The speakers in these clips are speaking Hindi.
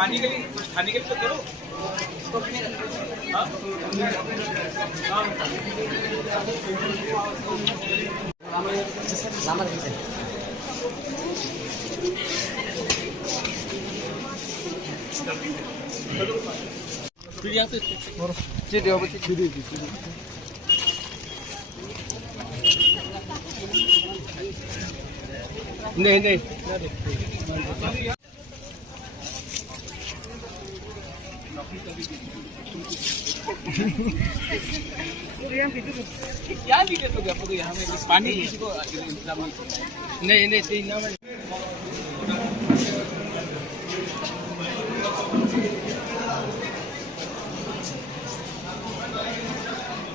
पानी के लिए कुछ खाने के लिए तो करो। नहीं नहीं क्या दिक्कत हो गया आपको? यहाँ में पानी किसी को नहीं नहीं ना।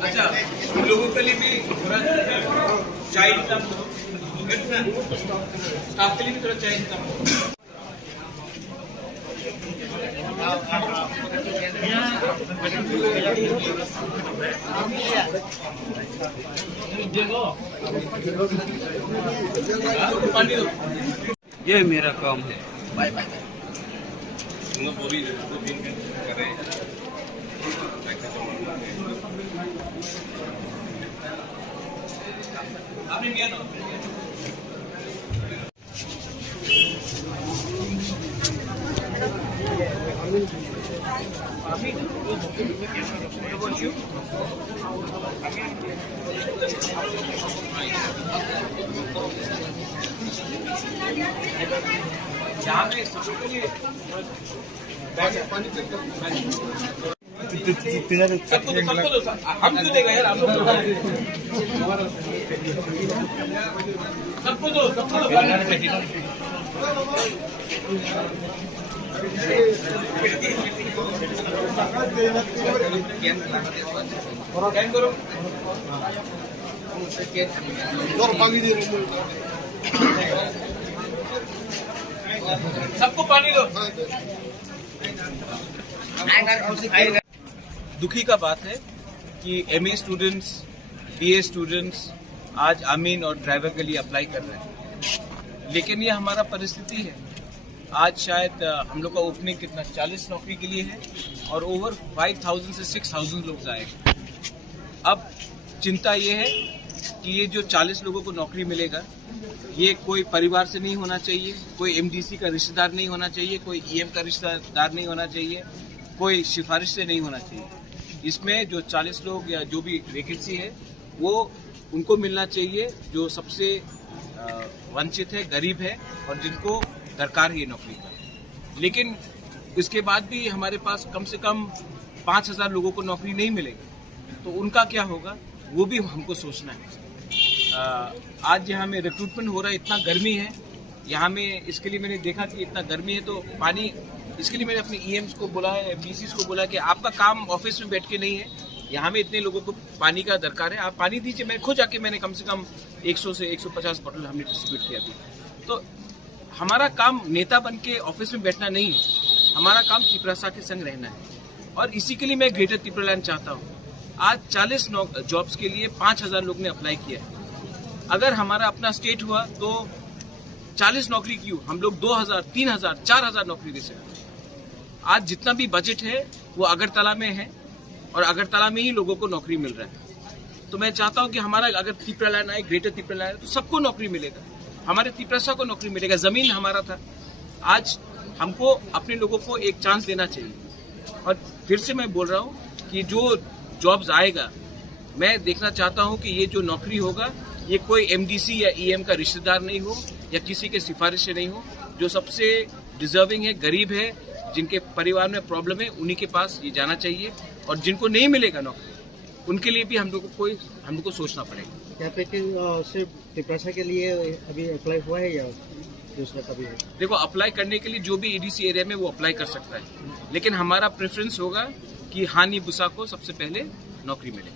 अच्छा, उन लोगों के लिए भी थोड़ा चाय इंतजाम करो, स्टाफ के लिए भी थोड़ा चाय इंतजाम करो। ये मेरा काम है। Bye bye. आपने किया ना? यहाँ पे सबके लिए सबको दो, हम क्यों देगा यार? हम लोग सबको दो, सबको दो। कैन करो। सबको पानी दो। दुखी का बात है कि एमए स्टूडेंट्स, बीए स्टूडेंट्स आज अमीन और ड्राइवर के लिए अप्लाई कर रहे हैं, लेकिन ये हमारा परिस्थिति है। आज शायद हम लोग का ओपनिंग कितना 40 नौकरी के लिए है और ओवर 5000 से 6000 लोग जाएंगे। अब चिंता ये है कि ये जो 40 लोगों को नौकरी मिलेगा, ये कोई परिवार से नहीं होना चाहिए, कोई एमडीसी का रिश्तेदार नहीं होना चाहिए, कोई ईएम का रिश्तेदार नहीं होना चाहिए, कोई सिफारिश से नहीं होना चाहिए। इसमें जो 40 लोग या जो भी वैकेंसी है वो उनको मिलना चाहिए जो सबसे वंचित है, गरीब है और जिनको दरकार है ये नौकरी का। लेकिन इसके बाद भी हमारे पास कम से कम 5000 लोगों को नौकरी नहीं मिलेगी, तो उनका क्या होगा वो भी हमको सोचना है। आज यहाँ में रिक्रूटमेंट हो रहा है, इतना गर्मी है यहाँ में, इसके लिए मैंने देखा कि इतना गर्मी है तो पानी, इसके लिए मैंने अपने ईएम्स को बोला है, एमडीसीज को बोला कि आपका काम ऑफिस में बैठ के नहीं है, यहाँ में इतने लोगों को पानी का दरकार है, आप पानी दीजिए। मैं खुद जाके मैंने कम से कम 100 से 150 बोतल हमने डिस्ट्रीब्यूट किया थी। तो हमारा काम नेता बन के ऑफिस में बैठना नहीं है, हमारा काम त्रिपुरा के संग रहना है और इसी के लिए मैं ग्रेटर त्रिपुरालैंड चाहता हूँ। आज 40 जॉब्स के लिए 5000 लोग ने अप्लाई किया है। अगर हमारा अपना स्टेट हुआ तो 40 नौकरी क्यों, हम लोग 2000, 3000, 4000 नौकरी दे सकते हैं। आज जितना भी बजट है वो अगरतला में है और अगरतला में ही लोगों को नौकरी मिल रहा है। तो मैं चाहता हूं कि हमारा अगर त्रिपुरालैंड आए, ग्रेटर त्रिपुरालैंड, तो सबको नौकरी मिलेगा, हमारे त्रिपुरा को नौकरी मिलेगा। जमीन हमारा था, आज हमको अपने लोगों को एक चांस देना चाहिए। और फिर से मैं बोल रहा हूँ कि जो जॉब्स आएगा, मैं देखना चाहता हूँ कि ये जो नौकरी होगा ये कोई एमडीसी या ईएम का रिश्तेदार नहीं हो या किसी के सिफारिश से नहीं हो, जो सबसे डिजर्विंग है, गरीब है, जिनके परिवार में प्रॉब्लम है, उन्हीं के पास ये जाना चाहिए। और जिनको नहीं मिलेगा नौकरी, उनके लिए भी हम लोग को सोचना पड़ेगा। क्या पे सिर्फ त्रिपुरा के लिए अभी अप्लाई हुआ है या दूसरा कभी है? देखो, अप्लाई करने के लिए जो भी एडीसी एरिया में वो अप्लाई कर सकता है, लेकिन हमारा प्रेफरेंस होगा कि हानि बुसा को सबसे पहले नौकरी मिले।